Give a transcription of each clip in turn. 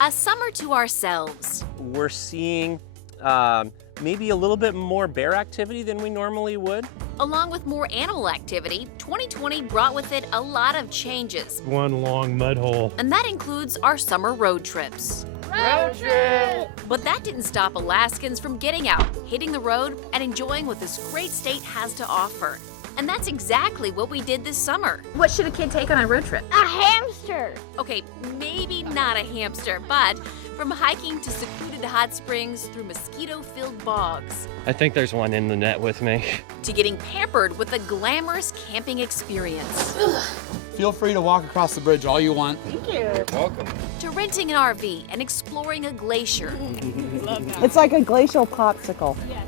A summer to ourselves. We're seeing maybe a little bit more bear activity than we normally would. Along with more animal activity, 2020 brought with it a lot of changes. One long mud hole. And that includes our summer road trips. Road trip! But that didn't stop Alaskans from getting out, hitting the road, and enjoying what this great state has to offer. And that's exactly what we did this summer. What should a kid take on a road trip? A hamster! Okay, maybe not a hamster, but from hiking to secluded hot springs through mosquito-filled bogs. I think there's one in the net with me. To getting pampered with a glamorous camping experience. Feel free to walk across the bridge all you want. Thank you. You're welcome. To renting an RV and exploring a glacier. It's like a glacial popsicle. Yes.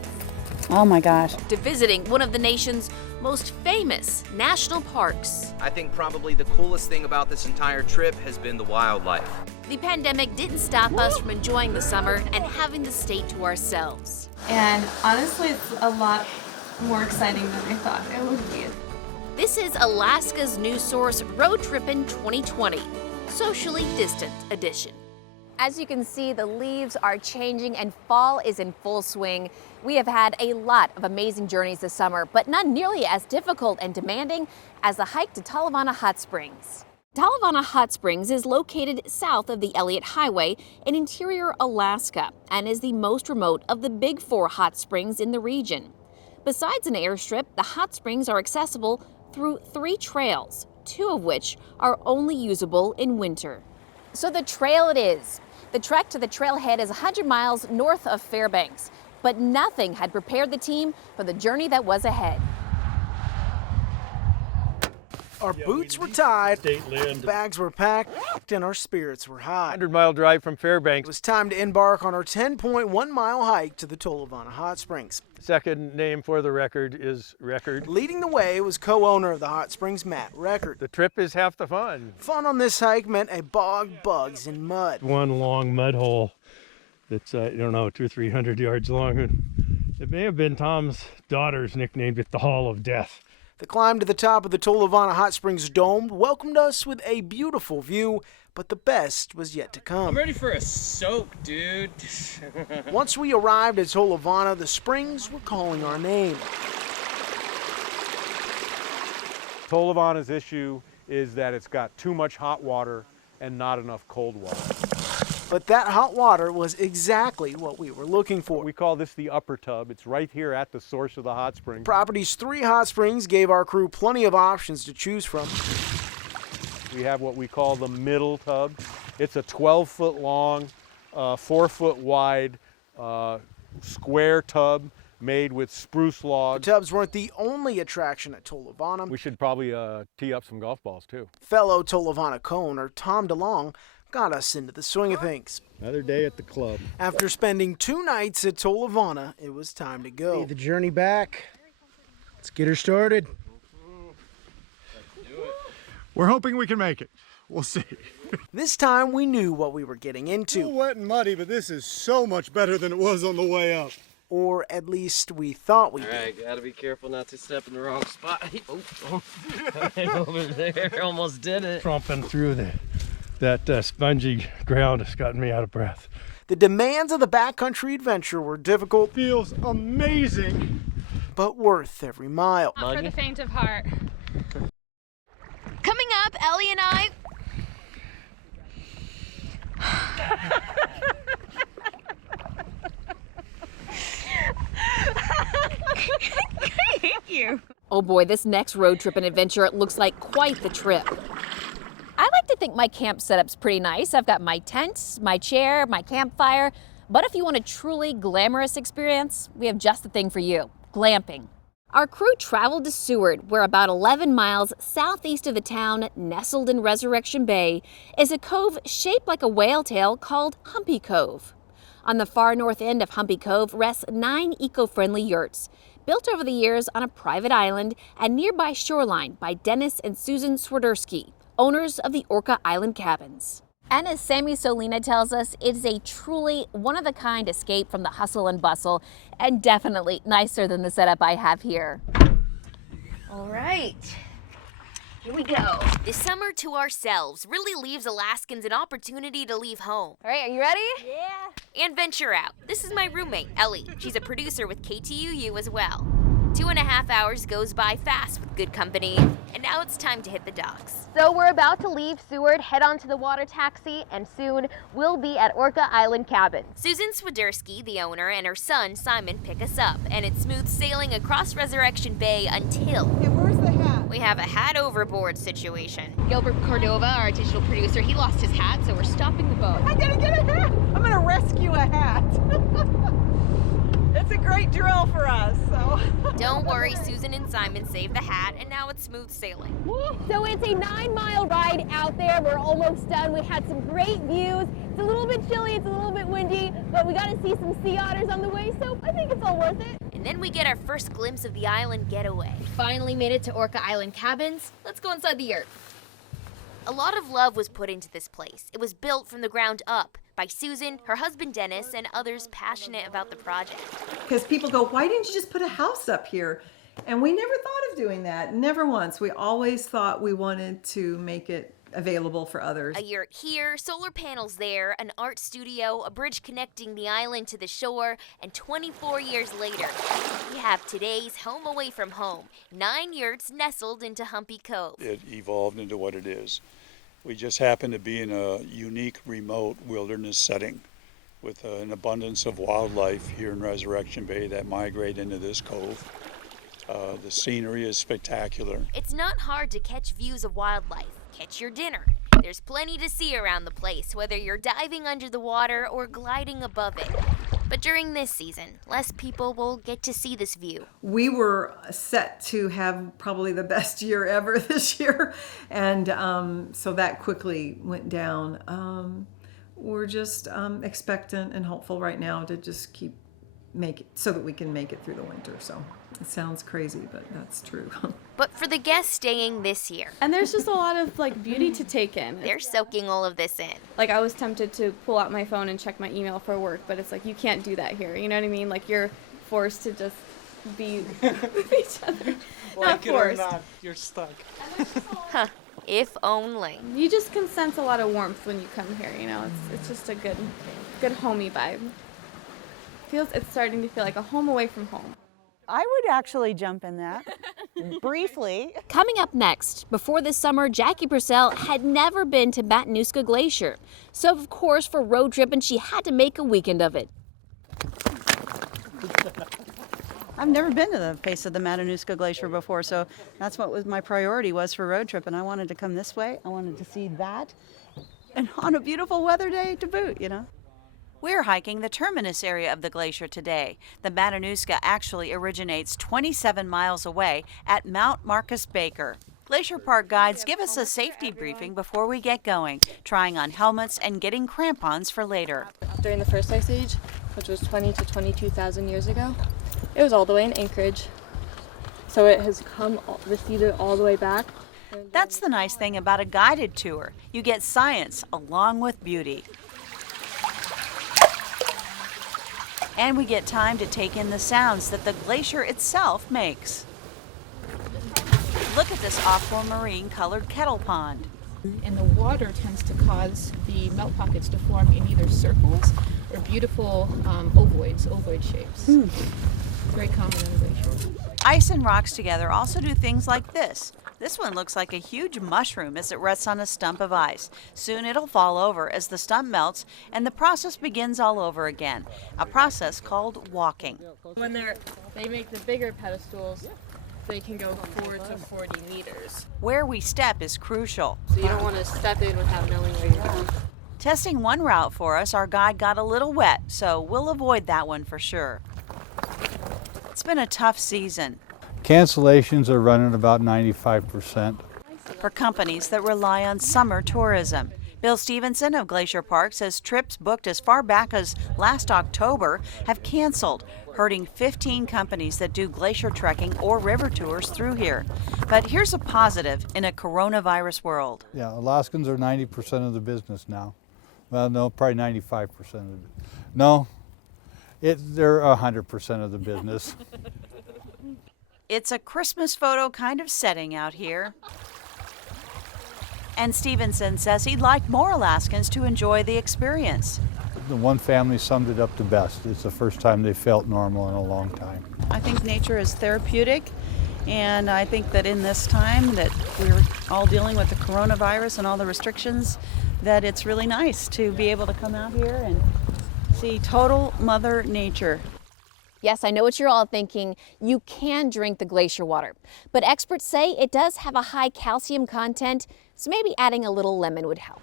Oh my gosh. To visiting one of the nation's most famous national parks. I think probably the coolest thing about this entire trip has been the wildlife. The pandemic didn't stop us from enjoying the summer and having the state to ourselves. And honestly, it's a lot more exciting than I thought it would be. This is Alaska's news source, Road Trippin 2020, socially distant edition. As you can see, the leaves are changing and fall is in full swing. We have had a lot of amazing journeys this summer, but none nearly as difficult and demanding as the hike to Talavana Hot Springs. Talavana Hot Springs is located south of the Elliott Highway in interior Alaska and is the most remote of the big 4 hot springs in the region. Besides an airstrip, the hot springs are accessible through 3 trails, 2 of which are only usable in winter. So the trail it is. The trek to the trailhead is 100 miles north of Fairbanks, but nothing had prepared the team for the journey that was ahead. Our boots were tied, State land. bags were packed, and our spirits were high. 100-mile drive from It Fairbanks. was time to embark on our 10.1-mile hike to the Talavana Hot Springs. Second name for the record is Record. Leading the way was co-owner of the hot springs, Matt Record. The trip is half the fun. Fun on this hike meant a bog, bugs, and mud. One long mud hole that's, I don't know, 200 or 300 yards long. It may have been Tom's daughter's nicknamed it the Hall of Death. The climb to the top of the Talavana Hot Springs Dome welcomed us with a beautiful view, but the best was yet to come. I'm ready for a soak, dude. Once we arrived at Talavana, the springs were calling our name. Talavana's issue is that it's got too much hot water and not enough cold water. But that hot water was exactly what we were looking for. We call this the upper tub. It's right here at the source of the hot spring. Property's 3 hot springs gave our crew plenty of options to choose from. We have what we call the middle tub. It's a 12-foot long, 4-foot wide, square tub made with spruce The logs. tubs weren't the only attraction at Talavana. We should probably tee up some golf balls too. Fellow Talavana co-owner Tom DeLong got us into the swing of things. Another day at the club. After spending 2 nights at Talavana, it was time to go. The journey back. Let's get her started. We're hoping we can make it. We'll see. This time we knew what we were getting A into, little wet and muddy, but this is so much better than it was on the way up. or at least we thought we did. All right, gotta be careful not to step in the wrong spot. Oh, right over there, almost did it. Tromping through that spongy ground has gotten me out of breath. The demands of the backcountry adventure were difficult. Feels amazing. But worth every mile. Not for the faint of heart. Coming up, Ellie and I... Thank you. Oh boy, this next road trip and adventure looks like quite the trip. I like to think my camp setup's pretty nice. I've got my tent, my chair, my campfire. But if you want a truly glamorous experience, we have just the thing for you, glamping. Our crew traveled to Seward, where about 11 miles southeast of the town, nestled in Resurrection Bay, is a cove shaped like a whale tail called Humpy Cove. On the far north end of Humpy Cove rests 9 eco-friendly yurts, built over the years on a private island and nearby shoreline by Dennis and Susan Swiderski, owners of the Orca Island Cabins. And as Sammy Solina tells us, it is a truly one-of-a-kind escape from the hustle and bustle, and definitely nicer than the setup I have here. All right. Here we go. This summer to ourselves really leaves Alaskans an opportunity to leave home. All right, are you ready? Yeah. And venture out. This is my roommate, Ellie. She's a producer with KTUU as well. 2.5 hours goes by fast with good company, and now it's time to hit the docks. So we're about to leave Seward, head on to the water taxi, and soon we'll be at Orca Island Cabin. Susan Swiderski, the owner, and her son Simon pick us up, and it's smooth sailing across Resurrection Bay until... Hey, where's the hat? We have a hat overboard situation. Gilbert Cordova, our digital producer, he lost his hat, so we're stopping the boat. I gotta get a hat. I'm gonna rescue a hat. It's a great drill for us, so. Don't worry, Susan and Simon saved the hat, and now it's smooth sailing. So it's a 9-mile ride out there. We're almost done. We had some great views. It's a little bit chilly, it's a little bit windy, but we got to see some sea otters on the way, so I think it's all worth it. And then we get our first glimpse of the island getaway. Finally made it to Orca Island Cabins. Let's go inside the yurt. A lot of love was put into this place. It was built from the ground up by Susan, her husband Dennis, and others passionate about the project. Because people go, why didn't you just put a house up here? And we never thought of doing that, never once. We always thought we wanted to make it available for others. A yurt here, solar panels there, an art studio, a bridge connecting the island to the shore, and 24 years later, we have today's home away from home. 9 yurts nestled into Humpy Cove. It evolved into what it is. We just happen to be in a unique, remote wilderness setting with an abundance of wildlife here in Resurrection Bay that migrate into this cove. The scenery is spectacular. It's not hard to catch views of wildlife. Catch your dinner. There's plenty to see around the place, whether you're diving under the water or gliding above it. But during this season, less people will get to see this view. We were set to have probably the best year ever this year, and so that quickly went down. We're just expectant and hopeful right now to just make it so that we can make it through the winter. So it sounds crazy, but that's true. But for the guests staying this year, And there's just a lot of beauty to take in. they're soaking all of this in. I was tempted to pull out my phone and check my email for work, but it's you can't do that here. You know what I mean? You're forced to just be with each other. Not forced. you're stuck. Huh. If only. You just can sense a lot of warmth when you come here. It's just a good homey vibe. It's starting to feel like a home away from home. I would actually jump in that briefly. Coming up next, before this summer, Jackie Purcell had never been to Matanuska Glacier. So, of course, for Road Trippin, she had to make a weekend of it. I've never been to the face of the Matanuska Glacier before, so that's what my priority was for Road Trip, and I wanted to come this way. I wanted to see that, and on a beautiful weather day to boot, We're hiking the terminus area of the glacier today. The Matanuska actually originates 27 miles away at Mount Marcus Baker. Glacier Park guides give us a safety briefing before we get going, trying on helmets and getting crampons for later. During the first ice age, which was 20 to 22,000 years ago, it was all the way in Anchorage. So it has receded all the way back. That's the nice thing about a guided tour. You get science along with beauty. And we get time to take in the sounds that the glacier itself makes. Look at this aquamarine colored kettle pond. And the water tends to cause the melt pockets to form in either circles or beautiful ovoid shapes. Very common in the glacier. Ice and rocks together also do things like this. This one looks like a huge mushroom as it rests on a stump of ice. Soon it'll fall over as the stump melts and the process begins all over again, a process called walking. When they make the bigger pedestals, they can go 4 to 40 meters. Where we step is crucial. So you don't want to step in without knowing where you're going. Testing one route for us, our guide got a little wet, so we'll avoid that one for sure. It's been a tough season. Cancellations are running about 95%. For companies that rely on summer tourism. Bill Stevenson of Glacier Park says trips booked as far back as last October have canceled, hurting 15 companies that do glacier trekking or river tours through here. But here's a positive in a coronavirus world. Yeah, Alaskans are 90% of the business now. Well, no, probably 95% of it. No, they're 100% of the business. It's a Christmas photo kind of setting out here. And Stevenson says he'd like more Alaskans to enjoy the experience. The one family summed it up the best. It's the first time they felt normal in a long time. I think nature is therapeutic, and I think that in this time that we're all dealing with the coronavirus and all the restrictions, that it's really nice to be able to come out here and see total Mother Nature. Yes, I know what you're all thinking. You can drink the glacier water, but experts say it does have a high calcium content, so maybe adding a little lemon would help.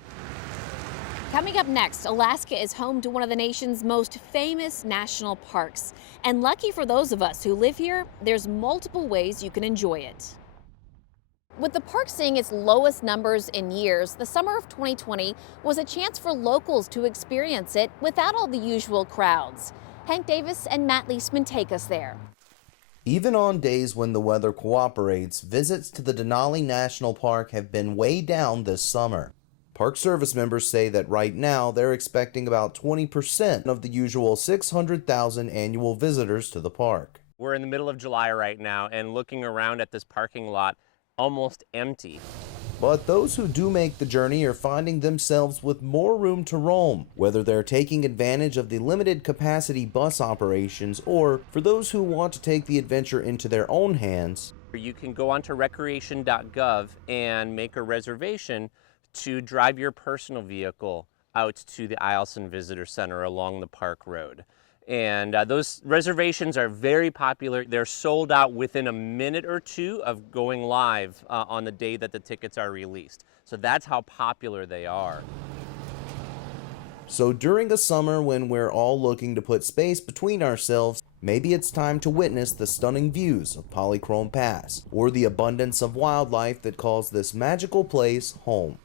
Coming up next, Alaska is home to one of the nation's most famous national parks. And lucky for those of us who live here, there's multiple ways you can enjoy it. With the park seeing its lowest numbers in years, the summer of 2020 was a chance for locals to experience it without all the usual crowds. Hank Davis and Matt Leisman take us there. Even on days when the weather cooperates, visits to the Denali National Park have been way down this summer. Park Service members say that right now they're expecting about 20% of the usual 600,000 annual visitors to the park. We're in the middle of July right now, and looking around at this parking lot, almost empty. But those who do make the journey are finding themselves with more room to roam, whether they're taking advantage of the limited capacity bus operations or for those who want to take the adventure into their own hands. You can go onto recreation.gov and make a reservation to drive your personal vehicle out to the Eielson Visitor Center along the park road. And those reservations are very popular. They're sold out within a minute or two of going live on the day that the tickets are released. So that's how popular they are. So during a summer when we're all looking to put space between ourselves, maybe it's time to witness the stunning views of Polychrome Pass or the abundance of wildlife that calls this magical place home.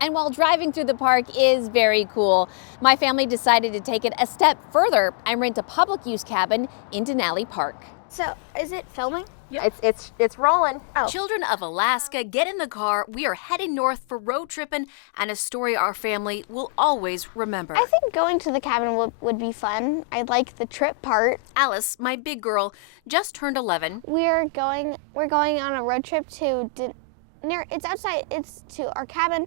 And while driving through the park is very cool, my family decided to take it a step further and rent a public use cabin in Denali Park. So, is it filming? Yeah. It's rolling. Oh. Children of Alaska, get in the car. We are heading north for road tripping and a story our family will always remember. I think going to the cabin would be fun. I like the trip part. Alice, my big girl, just turned 11. We're going on a road trip to it's to our cabin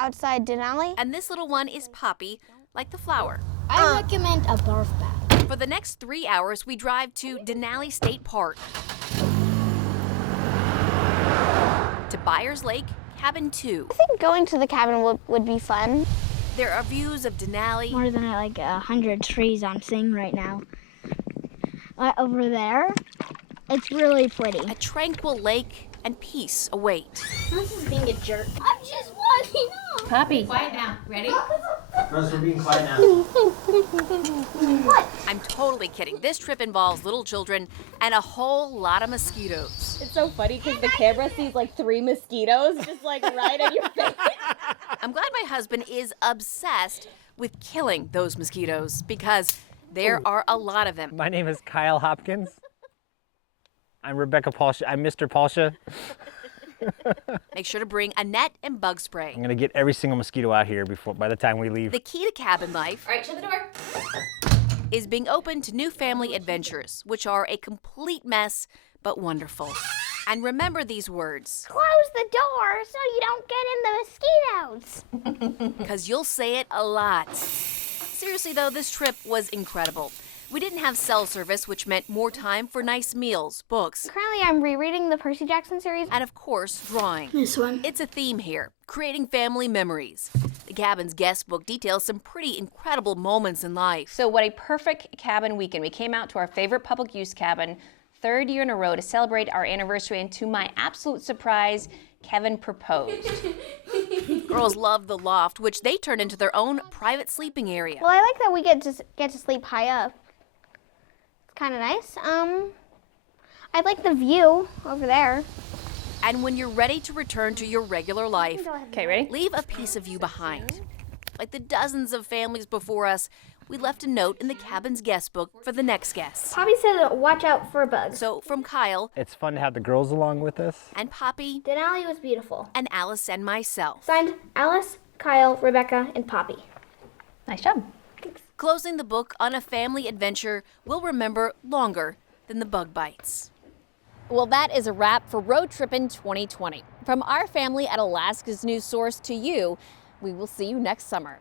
outside Denali. And this little one is Poppy, like the flower. I recommend a barf bath. For the next 3 hours, we drive to Denali State Park, to Byers Lake, Cabin 2. I think going to the cabin would be fun. There are views of Denali. More than like 100 trees I'm seeing right now. Over there, it's really pretty. A tranquil lake and peace await. This is being a jerk. I'm just walking off. Poppy. Quiet now. Ready? Rose, we're being quiet now. What? I'm totally kidding. This trip involves little children and a whole lot of mosquitoes. It's so funny because the camera sees like 3 mosquitoes just like right on your face. I'm glad my husband is obsessed with killing those mosquitoes because there are a lot of them. My name is Kyle Hopkins. I'm Rebecca Paulsha. I'm Mr. Paulsha. Make sure to bring a net and bug spray. I'm gonna get every single mosquito out here by the time we leave. The key to cabin life, all right, shut the door, is being open to new family adventures, which are a complete mess, but wonderful. And remember these words. Close the door so you don't get in the mosquitoes. Because you'll say it a lot. Seriously though, this trip was incredible. We didn't have cell service, which meant more time for nice meals, books. Currently, I'm rereading the Percy Jackson series. And of course, drawing. This one. It's a theme here, creating family memories. The cabin's guest book details some pretty incredible moments in life. So what a perfect cabin weekend. We came out to our favorite public use cabin, 3rd year in a row, to celebrate our anniversary, and to my absolute surprise, Kevin proposed. Girls loved the loft, which they turned into their own private sleeping area. Well, I like that we get to sleep high up. Kind of nice. I like the view over there. And when you're ready to return to your regular life, okay, ready? Leave a piece of you behind. Like the dozens of families before us, we left a note in the cabin's guest book for the next guest. Poppy said watch out for bugs. So from Kyle, it's fun to have the girls along with us. And Poppy, Denali was beautiful. And Alice and myself. Signed, Alice, Kyle, Rebecca, and Poppy. Nice job. Closing the book on a family adventure we'll remember longer than the bug bites. Well, that is a wrap for Road Trippin' 2020. From our family at Alaska's News Source to you, we will see you next summer.